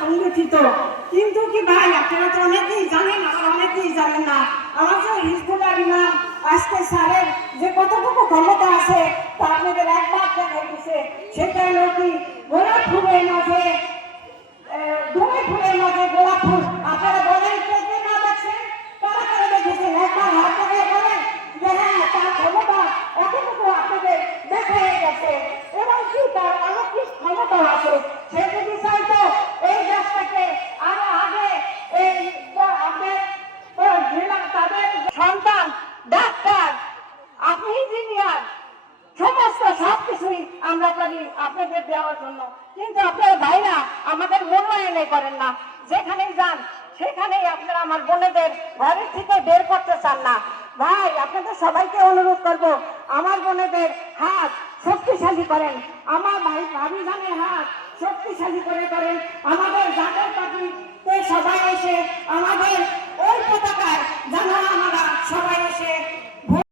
সংগঠিত। কিন্তু কি ভাই, আপনারা তো অনেকেই জানেন আর অনেকেই জানেন না। আমাদের হিজবুল্লাহ ইমাম আজকে স্যারের যে কতটুকু ক্ষমতা আছে, তা আপনাদের একবার দেখা গেছে সেটা হলো কি, গোলাপ ফুলের মাঝে গোলাপ ফুলের মাঝে গোলাপ ফুল আপনারা বলেন কে কে না দেখছেন কারা কারা দেখেছেন একবার হাত দেখায় বলেন যে হ্যাঁ তার ক্ষমতা এতটুকু আপনাদের দেখা হয়ে গেছে এবং কি তার অলৌকিক ক্ষমতা আছে সে যদি চাইতো এই দেশটাকে আরও আগে এই আপনার জেলা তাদের সন্তান ডাক্তার আপনি ইঞ্জিনিয়ার সমস্ত সবকিছুই আমরা করি আপনাদের দেওয়ার জন্য। কিন্তু আপনারা ভাইরা আমাদের মূল্যায়নে করেন না। যেখানেই যান, সেখানেই আপনারা আমার বোনেদের ঘরের থেকে বের করতে চান না। ভাই, আপনাদের সবাইকে অনুরোধ করব, আমার বোনেদের হাত শক্তিশালী করেন। আমার ভাই ভাবি জানের হাত শক্তিশালী করে করেন। আমাদের জাতের